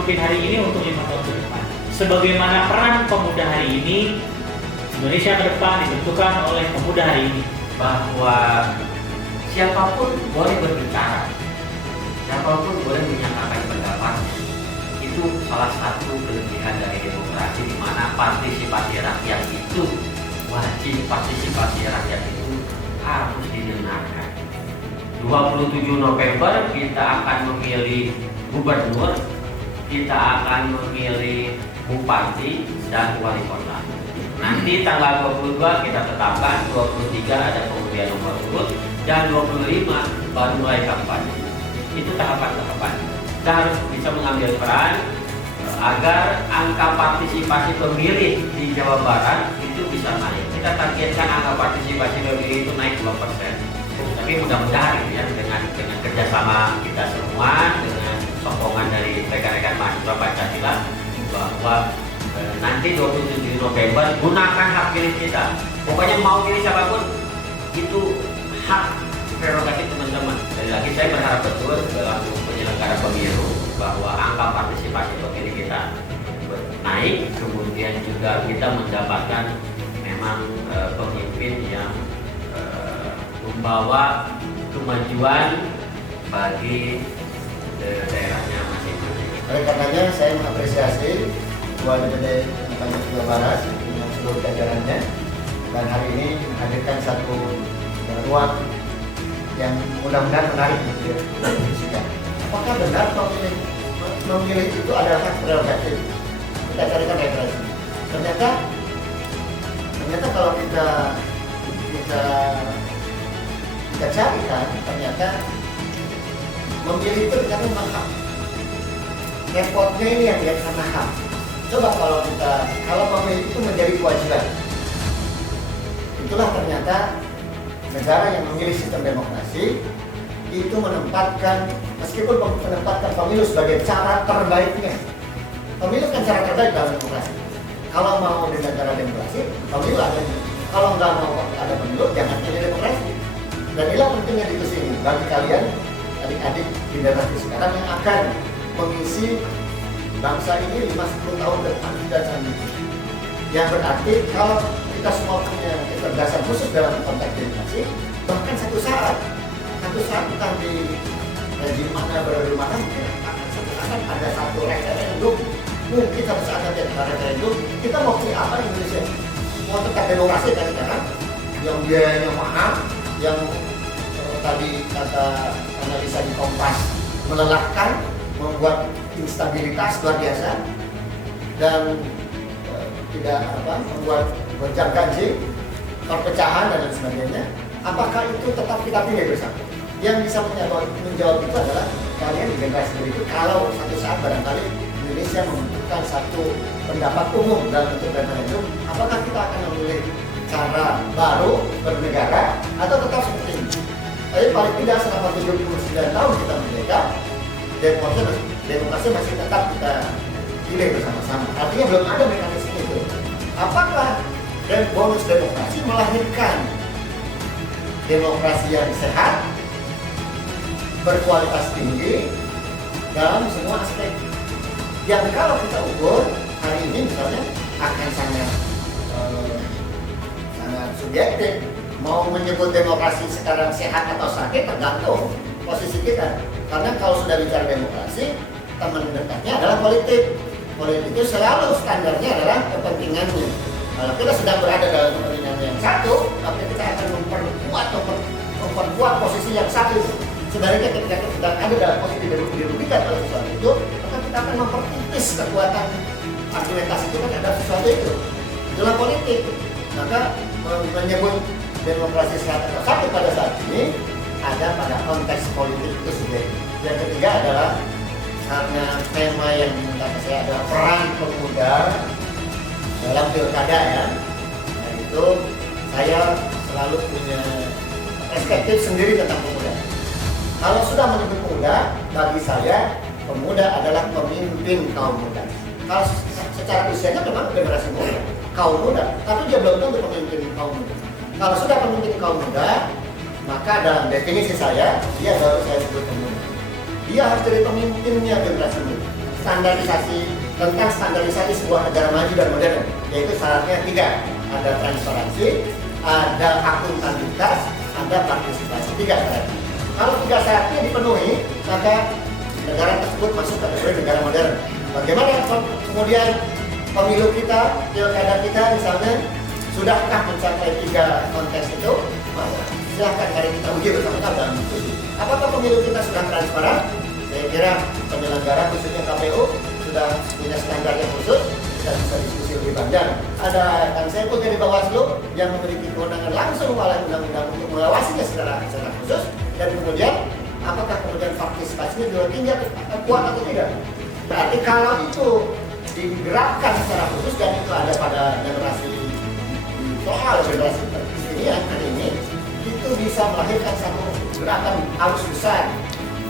memimpin hari ini untuk 5 tahun ke depan. Sebagaimana peran pemuda hari ini, Indonesia ke depan ditentukan oleh pemuda hari ini. Bahwa siapapun boleh berbicara, siapapun boleh menyatakan pendapat. Itu salah satu kelebihan dari demokrasi, di mana partisipasi rakyat itu wajib, partisipasi rakyat itu harus didengarkan. 27 November kita akan memilih gubernur, kita akan memilih bupati dan wali kota. Nanti tanggal 22 kita tetapkan, 23 ada pengundian nomor urut, dan 25 baru mulai kampanye. Itu tahapan-tahapan. Kita harus bisa mengambil peran agar angka partisipasi pemilih di Jawa Barat itu bisa naik. Kita targetkan angka partisipasi pemilih itu naik 2%. Tapi mudah-mudahan ya, dengan kerjasama kita semua, dengan sokongan dari rekan-rekan mahasiswa Pancasila, bahwa nanti 27 November gunakan hak pilih kita. Pokoknya mau pilih siapapun itu hak prerogatif teman-teman. Sekali lagi saya berharap betul dalam penyelenggara pemilu bahwa angka partisipasi pemilih kita naik, kemudian juga kita mendapatkan memang pemimpin yang membawa kemajuan bagi daerahnya masing-masing. Oleh karenanya saya mengapresiasi Ketua DPD Jawa Barat dengan seluruh jajarannya, dan hari ini menghadirkan satu ruang yang mudah-mudahan menarik untuk didiskusikan. Apakah benar memilih itu adalah hak prerogatif? Kita carikan referensi. Ternyata kalau kita carikan, ternyata memilih itu ternyata memang hak. Repotnya ini yang dia karena hak. Coba kalau memilih itu menjadi kewajiban, itulah ternyata negara yang memilih sistem demokrasi itu menempatkan, meskipun menempatkan pemilu sebagai cara terbaiknya. Pemilu kan cara terbaik dalam demokrasi. Kalau mau di negara demokrasi, pemilu ada. Kalau nggak mau ada pemilu, jangan jadi demokrasi. Dan inilah pentingnya diskusi ini bagi kalian adik-adik di generasi sekarang yang akan mengisi bangsa ini 50 tahun depan dan selanjutnya. Yang berarti kalau kita semua punya kecerdasan khusus dalam konteks demokrasi, bahkan satu saat bukan di rezim mana mana, satu saat ada satu referendum, mungkin satu saat ada referendum, kita mau pilih apa Indonesia? Mau tetap demokrasi kan sekarang, yang biayanya mahal, yang tadi kata analisa di Kompas melelahkan, membuat instabilitas luar biasa, dan tidak membuat gonjang-ganjing, perpecahan dan lain sebagainya. Apakah itu tetap kita pilih bersama? Yang bisa menjawab itu adalah kalian di generasi berikut. Kalau satu saat barangkali Indonesia membutuhkan satu pendapat umum dalam bentuk referendum, apakah kita akan memilih cara baru bernegara atau tetap seperti ini? Tapi paling tidak selama 79 tahun kita merdeka, demokrasi masih tetap kita pilih bersama-sama. Artinya belum ada mekanisme itu. Apakah bonus demokrasi melahirkan demokrasi yang sehat, berkualitas tinggi dalam semua aspek? Yang kalau kita ukur hari ini misalnya akan sangat subjektif. Mau menyebut demokrasi sekarang sehat atau sakit tergantung posisi kita. Karena kalau sudah bicara demokrasi, teman dekatnya adalah politik. Politik itu selalu standarnya adalah kepentingannya. Kalau kita sedang berada dalam kepentingan yang satu, maka kita akan memperkuat posisi yang satu. Sebaliknya ketika kita sedang ada dalam posisi dirugikan oleh sesuatu itu, maka kita akan mempertipis kekuatan argumentasi itu kan ada sesuatu itu. Itulah politik. Maka menyebut demokrasi sehat atau sakit pada saat ini ada pada konteks politik itu sendiri. Yang ketiga adalah karena tema yang kata saya adalah peran pemuda dalam pilkada ya. Nah itu saya selalu punya perspektif sendiri tentang pemuda. Kalau sudah menyebut pemuda, bagi saya pemuda adalah pemimpin kaum muda. Kalau secara usianya memang generasi muda, kaum muda, tapi dia belum tentu pemimpin kaum muda. Kalau sudah pemimpin kaum muda, maka dalam definisi saya, dia baru saya sebut pemuda. Dia harus jadi pemimpinnya generasi muda. standarisasi sebuah negara maju dan modern, yaitu syaratnya 3, ada transparansi, ada akuntabilitas, ada partisipasi. 3 syarat. Kalau 3 syaratnya dipenuhi, maka negara tersebut masuk kategori negara modern. Bagaimana kemudian pemilu kita, pilkada kita misalnya, sudahkah mencapai 3 konteks itu? Maka silahkan mari kita uji bersama-sama dalam diskusi. Apakah pemilu kita sudah transparan? Saya kira penyelenggara khususnya KPU sudah punya standar yang khusus, kita bisa diskusi lebih panjang. Ada Kang Saiful dari Bawaslu yang memiliki kewenangan langsung oleh undang-undang untuk mengawasinya secara khusus, dan kemudian apakah kemudian partisipasinya juga tinggi kuat atau tidak? Berarti kalau itu digerakkan secara khusus dan itu ada pada generasi terkini hari ini, itu bisa melahirkan satu gerakan arus besar.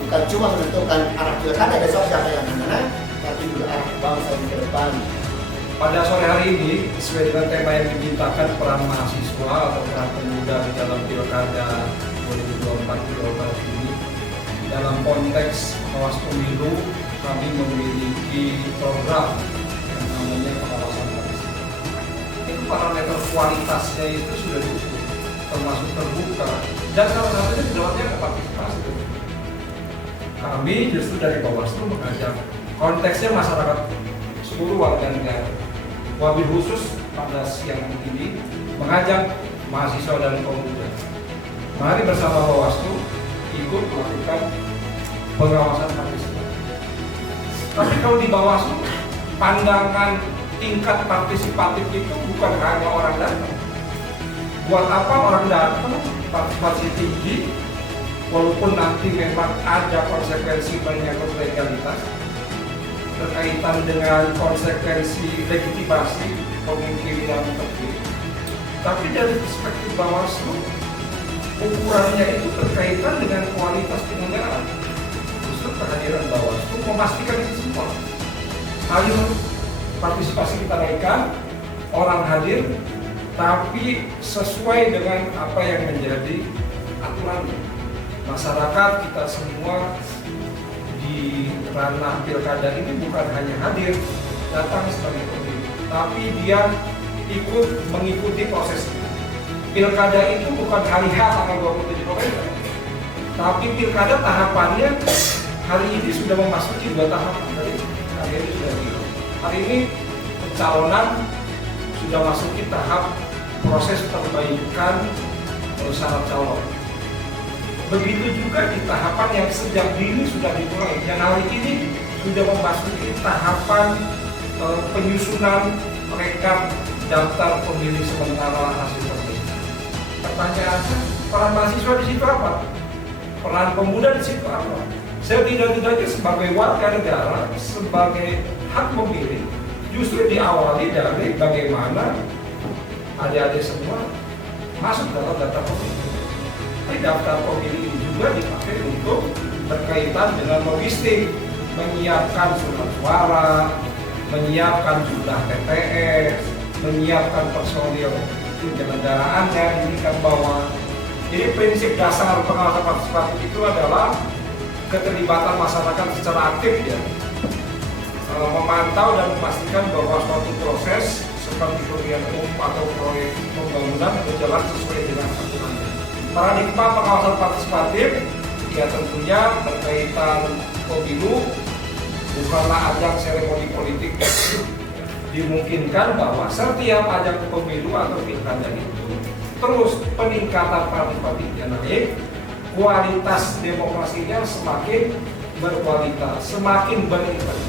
Bukan cuma menentukan arah pilkada besok siapa yang mana, tapi juga arah bangsa di depan. Pada sore hari ini, sesuai dengan tema yang dimintakan peran mahasiswa atau peran pemuda di dalam pilkada 2024 ini, dalam konteks pengawas pemilu, kami memiliki program yang namanya pengawasan partisipasi. Itu parameter kualitasnya itu sudah diukur, termasuk terbuka, dan salah satunya di dalamnya ada partisipasi. Kami justru dari Bawaslu mengajak konteksnya masyarakat seluruh warga negara. Wabil khusus pada siang ini mengajak mahasiswa dan pemuda, mari bersama Bawaslu ikut melakukan pengawasan partisipasi. Tapi kalau di Bawaslu, pandangan tingkat partisipatif itu bukan hanya orang datang. Buat apa orang datang partisipasi tinggi, walaupun nanti memang ada konsekuensi menyangkut legalitas berkaitan dengan konsekuensi legitimasi pemimpinan terpilih. Tapi dari perspektif Bawaslu, ukurannya itu berkaitan dengan kualitas penyelenggaraan. Justru kehadiran Bawaslu memastikan itu semua. Ayo partisipasi kita naikkan, orang hadir, tapi sesuai dengan apa yang menjadi aturannya. Masyarakat kita semua di ranah pilkada ini bukan hanya hadir datang sebagai pemilih, tapi dia ikut mengikuti prosesnya. Pilkada itu bukan hari H tanggal 27 November, tapi pilkada tahapannya hari ini sudah memasuki 2 tahapan. Hari ini sudah hari ini pencalonan sudah masuki tahap proses perbaikan syarat calon. Begitu juga di tahapan yang sejak dini sudah dimulai, dan hari ini sudah memasuki tahapan penyusunan rekap daftar pemilih sementara hasil pemilu. Pertanyaannya, peran mahasiswa di situ apa? Peran pemuda di situ apa? Setidak-tidaknya sebagai warga negara, sebagai hak memilih, justru diawali dari bagaimana adik-adik semua masuk dalam daftar pemilih. Daftar pemilih ini juga dipakai untuk berkaitan dengan logistik, menyiapkan surat suara, menyiapkan jumlah TPS, menyiapkan personil penyelenggaraannya di tingkat bawah. Jadi prinsip dasar pengawasan partisipatif itu adalah keterlibatan masyarakat secara aktif, ya, memantau dan memastikan bahwa suatu proses seperti pemilihan umum atau proyek pembangunan berjalan sesuai dengan aturan. Paradigma pengawasan partisipatif ya tentunya berkaitan pemilu bukanlah ajang seremoni politik. Dimungkinkan bahwa setiap ajang pemilu atau pilkada itu terus peningkatan partisipatifnya naik, kualitas demokrasinya semakin berkualitas, semakin berintegritas.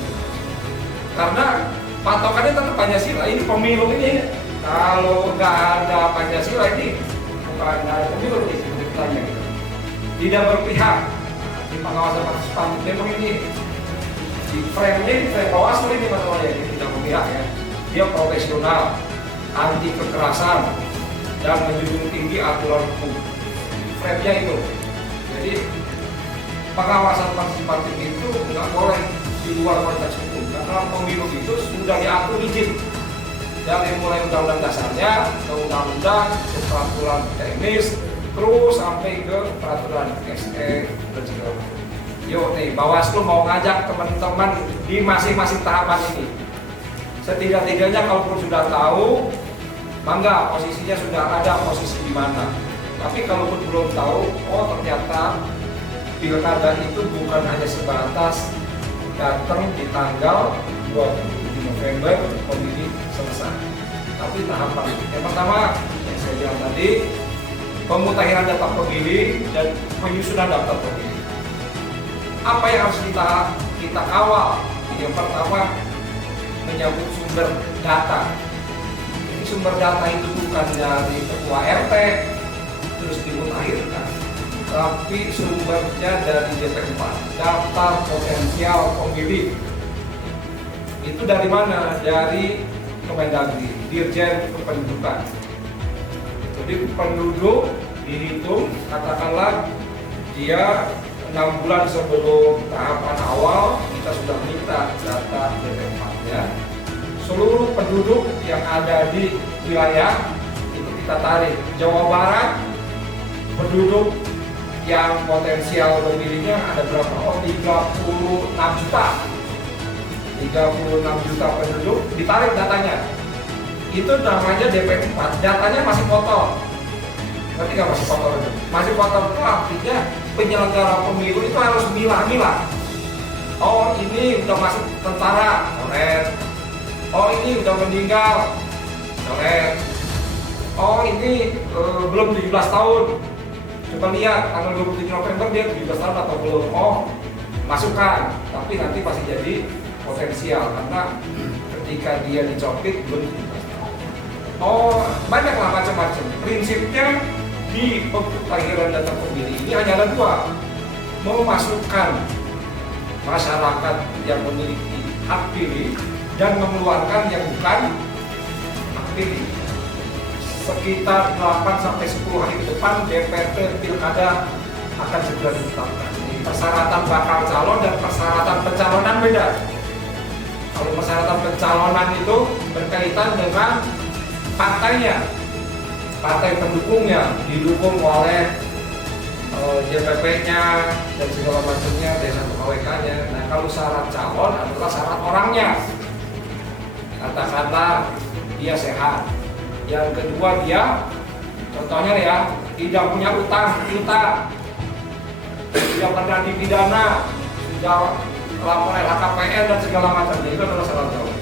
Karena patokannya tetap Pancasila. Ini pemilu ini kalau nggak ada Pancasila ini bukan ada pemilu di sebenarnya gitu. Tidak berpihak di pengawasan partisipatif. Memang ini di frame-nya, di frame Bawaslu ini masalahnya, ini tidak berpihak, ya. Dia profesional, anti kekerasan, dan menjunjung tinggi aturan hukum. Frame-nya itu. Jadi pengawasan partisipatif itu nggak boleh di luar konteks hukum. Karena pemilu itu sudah diatur izin. Dari mulai undang-undang dasarnya, ke undang-undang, ke peraturan teknis, terus sampai ke peraturan SE dan segala macam. Yuk nih, Bawaslu mau ngajak teman-teman di masing-masing tahapan ini. Setidak-tidaknya kalaupun sudah tahu, bangga posisinya sudah ada posisi di mana. Tapi kalaupun belum tahu, oh ternyata pilkada itu bukan hanya sebatas datang di tanggal 27 November pemilih selesai. Tapi tahapan yang pertama yang saya bilang tadi, pemutahiran data pemilih dan penyusunan daftar pemilih. Apa yang harus kita kawal? Yang pertama menyangkut sumber data. Jadi sumber data itu bukan dari ketua RT terus dimutakhirkan, tapi sumbernya dari DP4, daftar potensial pemilih. Itu dari mana? Dari Kemendagri, Dirjen Kependudukan. Jadi penduduk dihitung, katakanlah dia 6 bulan sebelum tahapan awal kita sudah minta data DP4-nya. Seluruh penduduk yang ada di wilayah itu kita tarik. Jawa Barat penduduk yang potensial pemilihnya ada berapa? Oh, 36 juta. 36 juta penduduk ditarik datanya. Itu namanya DP4. Datanya masih kotor. Berarti nggak masih kotor itu? Masih kotor itu artinya penyelenggara pemilu itu harus milah-milah. Oh, ini udah masuk tentara, coret. Oh, ini udah meninggal, coret. Oh, ini belum 17 tahun. Coba lihat tanggal 27 November dia 17 tahun atau belum. Oh, masukkan. Tapi nanti pasti jadi potensial karena ketika dia dicopet belum 17 tahun. Oh, banyaklah macam-macam. Prinsipnya di pemutahiran data pemilih ini hanya ada dua, memasukkan masyarakat yang memiliki hak pilih dan mengeluarkan yang bukan hak pilih. Sekitar 8-10 hari ke depan DPT pilkada akan segera ditetapkan. Persyaratan bakal calon dan persyaratan pencalonan beda. Kalau persyaratan pencalonan itu berkaitan dengan partainya, partai pendukungnya, didukung oleh JPP-nya dan segala macamnya, D1 KWK-nya. Nah, kalau syarat calon adalah syarat orangnya. Katakanlah dia sehat. Yang kedua dia, contohnya ya, tidak punya utang piutang, tidak pernah dipidana, sudah lapor LHKPN dan segala macamnya. Itu adalah syarat calon.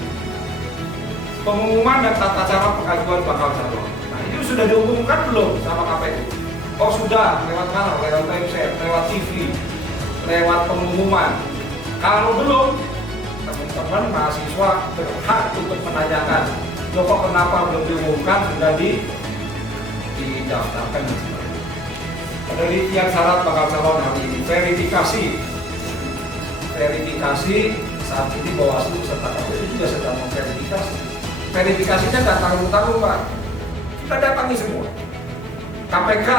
Pengumuman dan tata cara pengajuan bakal calon. Nah, itu sudah diumumkan belum sama KPU? Oh sudah, lewat mana? Lewat website, lewat TV, lewat pengumuman. Kalau belum, teman-teman mahasiswa berhak untuk menanyakan, loh kok kenapa belum diumumkan, sudah didaftarkan dan sebagainya. Penelitian syarat bakal calon hari ini, verifikasi saat ini Bawaslu serta KPU juga sedang memverifikasi. Verifikasinya nggak tanggung-tanggung Pak, kita datangi semua. KPK,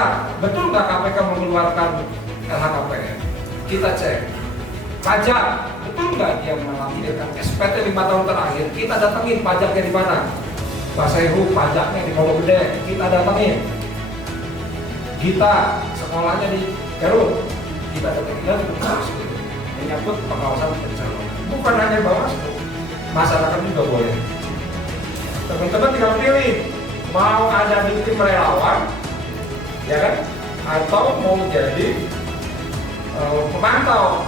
betul nggak KPK mengeluarkan LHKPN? Kita cek. Pajak, betul nggak dia melampirkan SPT 5 tahun terakhir? Kita datangin pajaknya di mana? Pak Sehu, pajaknya di Pondok Gede, kita datangin. Kita, sekolahnya di Garut, kita datangin dan Bawaslu. Menyangkut pengawasan pencalonan. Bukan hanya Bawaslu, masyarakat juga boleh. Teman-teman tinggal pilih, mau ada di tim relawan, ya kan? Atau mau jadi pemantau.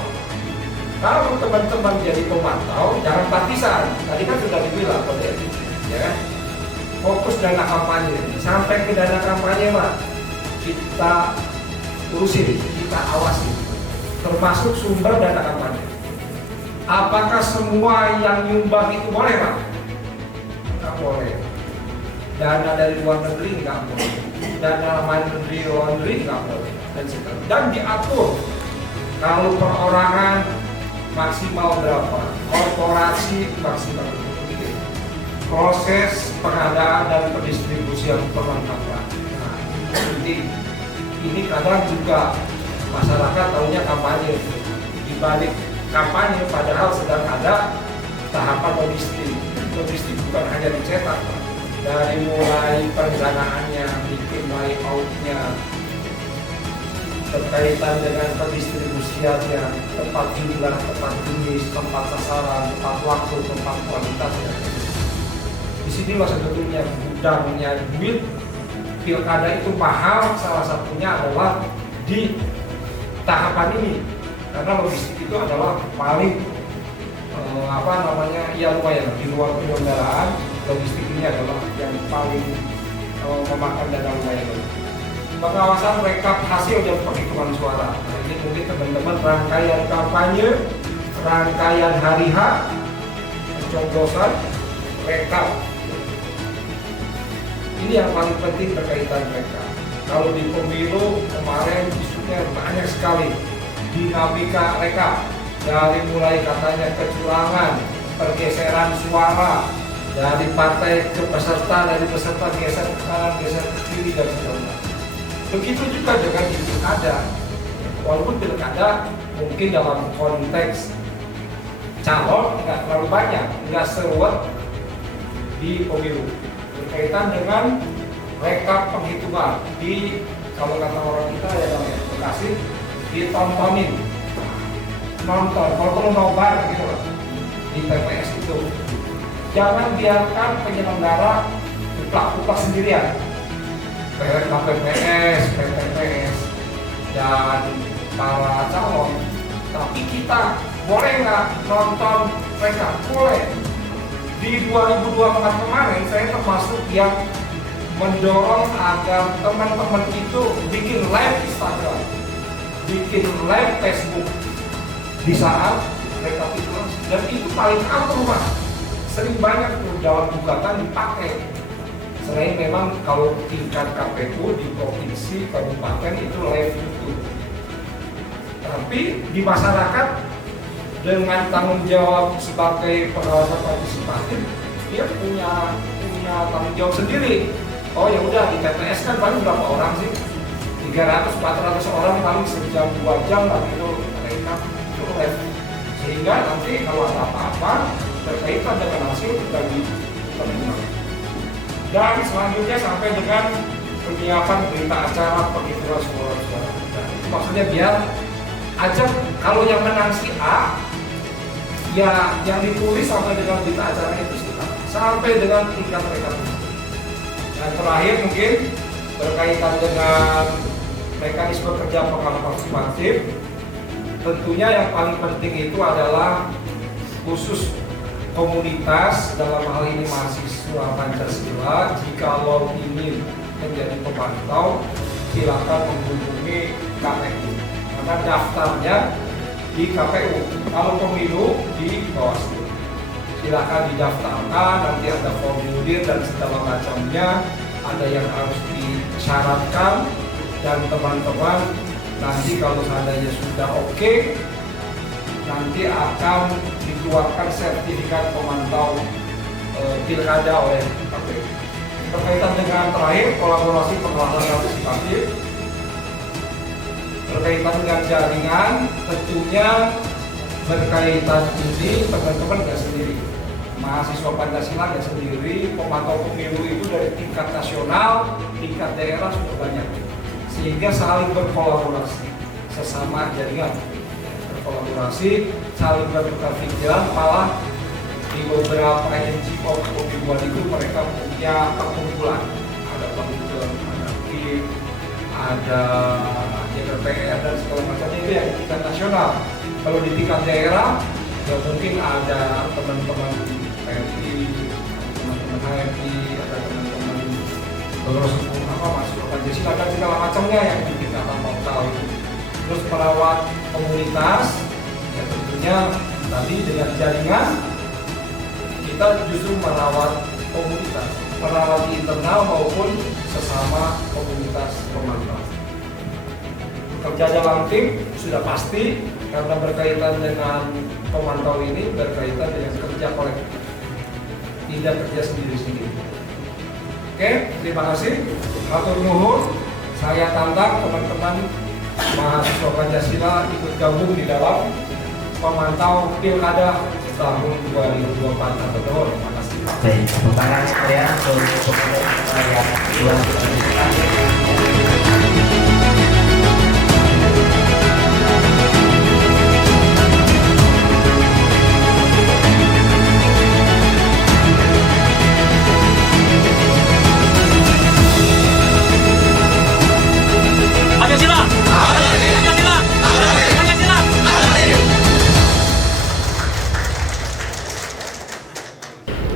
Kalau teman-teman jadi pemantau, jangan partisan. Tadi kan sudah dibilang kode etik, ya kan? Fokus dana kampanye, sampai ke dana kampanye Pak, kita urusin, kita awasi, termasuk sumber dana kampanye. Apakah semua yang nyumbang itu boleh Pak? Nggak boleh. Dana dari luar negeri nggak boleh. Dana mandiri luar negeri nggak boleh. Dan diatur kalau perorangan maksimal berapa, korporasi maksimal berapa. Proses pengadaan dan pendistribusian perlengkapan. Nah, ini kadang juga masyarakat tahunya kampanye. Di balik kampanye padahal sedang ada tahapan logistik. Logistik bukan hanya dicetak, Pak. Dari mulai perencanaannya, bikin layoutnya, berkaitan dengan pendistribusiannya, tepat jumlah, tepat jenis, tempat sasaran, tepat waktu, tempat kualitasnya. Disinilah sebetulnya gudangnya duit pilkada itu mahal. Salah satunya adalah di tahapan ini, karena logistik itu adalah paling ya lumayan di luar penyelenggaraan. Logistik ini adalah yang paling memakan dana lumayan. Pengawasan rekap hasil dan penghitungan suara. Nah, ini mungkin teman-teman rangkaian kampanye, rangkaian hari H, pencoblosan, rekap. Ini yang paling penting berkaitan rekap. Kalau di pemilu kemarin isunya banyak sekali dinamika rekap, dari mulai katanya kecurangan, pergeseran suara dari partai ke peserta, dari peserta geser ke kanan, geser ke kiri dan sebagainya. Begitu juga dengan di pilkada. Walaupun pilkada mungkin dalam konteks calon nggak terlalu banyak, nggak seruat di pemilu. Berkaitan dengan rekap penghitungan kalau kata orang kita ya namanya Bekasi, ditontonin, nonton, kalau perlu nobar gitu loh di TPS itu. Jangan biarkan penyelenggara uplak-uplak sendirian. KPPS, PPPS, dan para calon. Tapi kita boleh nggak nonton mereka? Boleh. Di 2024 kemarin saya termasuk yang mendorong agar teman-teman itu bikin live Instagram, bikin live Facebook di saat rekapitulasi. Dan itu paling ampuh Mas. Sering banyak tuh dalam gugatan dipakai. Selain memang kalau tingkat KPU di provinsi, kabupaten itu live YouTube. Tapi di masyarakat dengan tanggung jawab sebagai pengawasan partisipatif, dia punya tanggung jawab sendiri. Oh ya udah, di TPS kan paling berapa orang sih? 300-400 orang paling sejam 2 jam lah itu mereka itu live. Sehingga nanti kalau ada apa-apa berkaitan dengan hasil kita diterima. Dan selanjutnya sampai dengan penyiapan berita acara penghitungan suara-suara. Maksudnya biar aja kalau yang menang si A, ya yang ditulis sampai dengan berita acara itu sampai dengan tingkat rekapitulasi. Dan terakhir mungkin berkaitan dengan mekanisme kerja pengawas partisipatif, tentunya yang paling penting itu adalah khusus komunitas, dalam hal ini mahasiswa Pancasila. Jika lo ingin menjadi pemantau, silakan menghubungi KPU karena daftarnya di KPU. Kalau pemilu di Bawaslu, silakan didaftarkan, nanti ada formulir dan segala macamnya, ada yang harus disyaratkan, dan teman-teman nanti kalau seandainya sudah oke, nanti akan dikeluarkan sertifikat pemantau pilkada oleh KPU. Berkaitan dengan terakhir kolaborasi pengawasan partisipatif, berkaitan dengan jaringan, tentunya berkaitan ini teman-teman nggak sendiri, mahasiswa Pancasila nggak sendiri, pemantau pemilu itu dari tingkat nasional, tingkat daerah sudah banyak, sehingga saling berkolaborasi sesama jaringan. Kolaborasi, saling bertukar pikiran, malah di beberapa NGO pemiluan itu mereka punya perkumpulan, ada perkumpulan, ada tim, ada DPR dan segala macamnya, itu yang di tingkat nasional. Kalau di tingkat daerah, ya mungkin ada teman-teman PMI, teman-teman HMI, ada teman-teman mahasiswa Pancasila dan segala macamnya yang kita mau tahu. Terus merawat komunitas, ya tentunya tadi dengan jaringan kita justru merawat komunitas, merawat di internal maupun sesama komunitas pemantau. Bekerja dalam tim sudah pasti, karena berkaitan dengan pemantau ini berkaitan dengan kerja kolektif, tidak kerja sendiri-sendiri. Oke, terima kasih. Matur nuwun. Saya tantang teman-teman mahasiswa Pancasila ikut gabung di dalam pemantau pilkada tahun 2024. Terima kasih. Baik, tepuk tangan sekalian untuk yang 2024.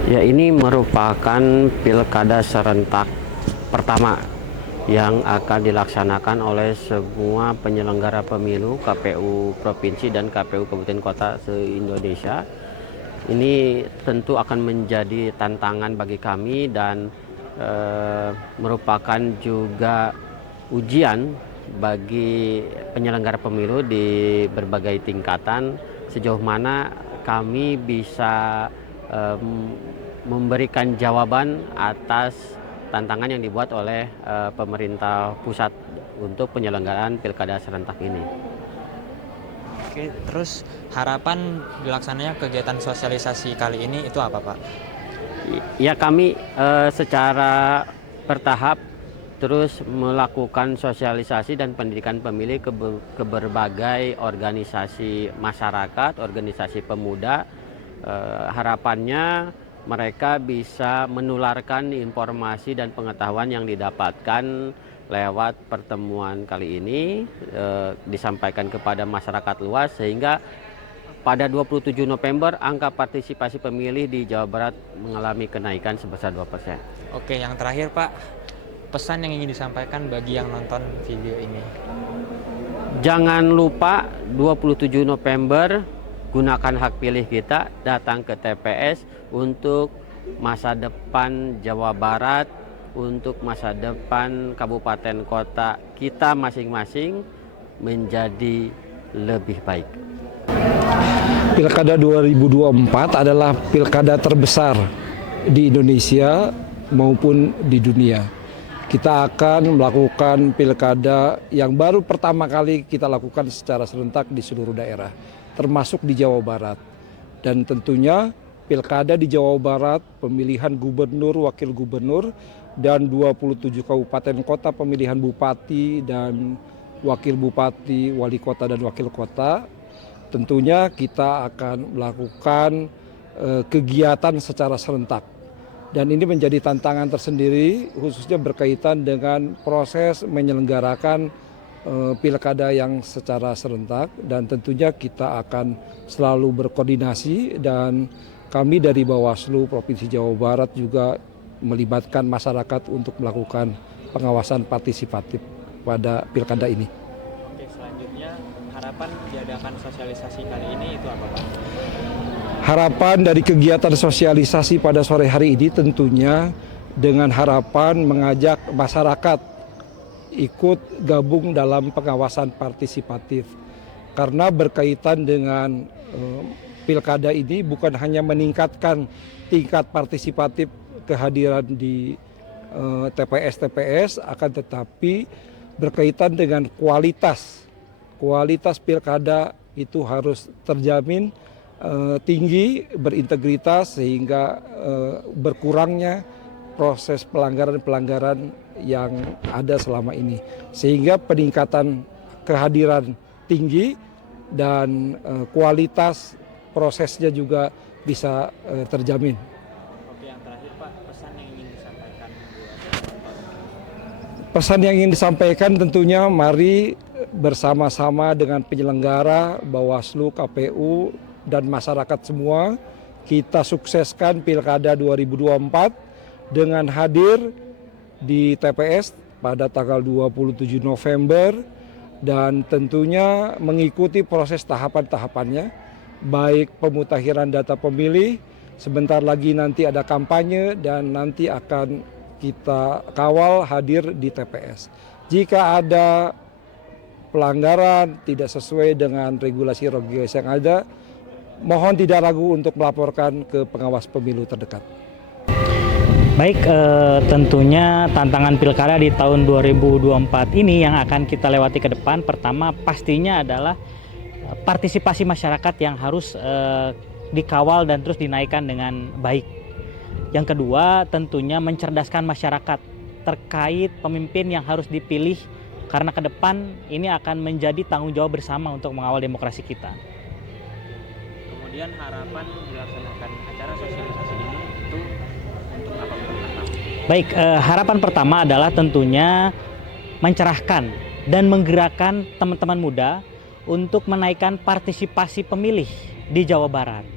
Ya, ini merupakan pilkada serentak pertama yang akan dilaksanakan oleh semua penyelenggara pemilu, KPU Provinsi dan KPU Kabupaten Kota se-Indonesia. Ini tentu akan menjadi tantangan bagi kami dan merupakan juga ujian bagi penyelenggara pemilu di berbagai tingkatan, sejauh mana kami bisa memberikan jawaban atas tantangan yang dibuat oleh pemerintah pusat untuk penyelenggaraan pilkada serentak ini. Oke, terus harapan dilaksananya kegiatan sosialisasi kali ini itu apa, Pak? Ya, kami secara bertahap terus melakukan sosialisasi dan pendidikan pemilih ke berbagai organisasi masyarakat, organisasi pemuda. Harapannya mereka bisa menularkan informasi dan pengetahuan yang didapatkan lewat pertemuan kali ini, disampaikan kepada masyarakat luas, sehingga pada 27 November angka partisipasi pemilih di Jawa Barat mengalami kenaikan sebesar 2%. Oke, yang terakhir Pak, pesan yang ingin disampaikan bagi yang nonton video ini. Jangan lupa 27 November gunakan hak pilih kita, datang ke TPS untuk masa depan Jawa Barat, untuk masa depan kabupaten kota kita masing-masing menjadi lebih baik. Pilkada 2024 adalah pilkada terbesar di Indonesia maupun di dunia. Kita akan melakukan pilkada yang baru pertama kali kita lakukan secara serentak di seluruh daerah, termasuk di Jawa Barat. Dan tentunya pilkada di Jawa Barat, pemilihan gubernur, wakil gubernur, dan 27 kabupaten kota pemilihan bupati dan wakil bupati, wali kota dan wakil kota. Tentunya kita akan melakukan kegiatan secara serentak. Dan ini menjadi tantangan tersendiri, khususnya berkaitan dengan proses menyelenggarakan pilkada yang secara serentak, dan tentunya kita akan selalu berkoordinasi, dan kami dari Bawaslu Provinsi Jawa Barat juga melibatkan masyarakat untuk melakukan pengawasan partisipatif pada pilkada ini. Oke, selanjutnya harapan diadakan sosialisasi kali ini itu apa, Pak? Harapan dari kegiatan sosialisasi pada sore hari ini tentunya dengan harapan mengajak masyarakat ikut gabung dalam pengawasan partisipatif, karena berkaitan dengan pilkada ini bukan hanya meningkatkan tingkat partisipatif kehadiran di TPS, akan tetapi berkaitan dengan kualitas pilkada itu harus terjamin tinggi, berintegritas, sehingga berkurangnya proses pelanggaran yang ada selama ini, sehingga peningkatan kehadiran tinggi dan kualitas prosesnya juga bisa terjamin. Oke, yang terakhir Pak, pesan yang ingin disampaikan. Pesan yang ingin disampaikan tentunya mari bersama-sama dengan penyelenggara, Bawaslu, KPU, dan masyarakat semua, kita sukseskan Pilkada 2024 dengan hadir di TPS pada tanggal 27 November, dan tentunya mengikuti proses tahapan-tahapannya, baik pemutakhiran data pemilih, sebentar lagi nanti ada kampanye, dan nanti akan kita kawal hadir di TPS. Jika ada pelanggaran tidak sesuai dengan regulasi-regulasi yang ada, mohon tidak ragu untuk melaporkan ke pengawas pemilu terdekat. Baik, tentunya tantangan pilkada di tahun 2024 ini yang akan kita lewati ke depan, pertama pastinya adalah partisipasi masyarakat yang harus dikawal dan terus dinaikkan dengan baik. Yang kedua, tentunya mencerdaskan masyarakat terkait pemimpin yang harus dipilih, karena ke depan ini akan menjadi tanggung jawab bersama untuk mengawal demokrasi kita. Kemudian harapan dilaksanakan acara sosialisasi ini itu untuk apa? Baik, harapan pertama adalah tentunya mencerahkan dan menggerakkan teman-teman muda untuk menaikkan partisipasi pemilih di Jawa Barat.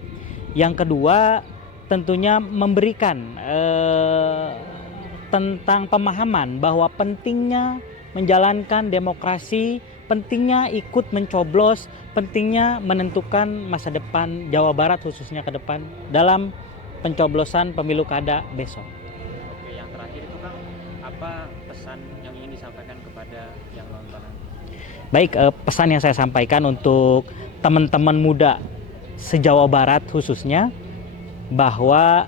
Yang kedua, tentunya memberikan tentang pemahaman bahwa pentingnya menjalankan demokrasi, pentingnya ikut mencoblos, pentingnya menentukan masa depan Jawa Barat khususnya ke depan dalam pencoblosan pemilu kada besok. Oke, yang terakhir itu Kang, apa pesan yang ingin disampaikan kepada yang nonton? Baik, pesan yang saya sampaikan untuk teman-teman muda se-Jawa Barat khususnya, bahwa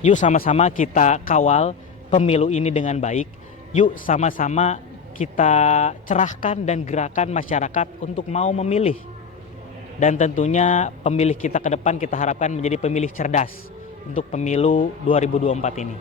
yuk sama-sama kita kawal pemilu ini dengan baik. Yuk sama-sama kita cerahkan dan gerakan masyarakat untuk mau memilih. Dan tentunya pemilih kita ke depan kita harapkan menjadi pemilih cerdas untuk pemilu 2024 ini.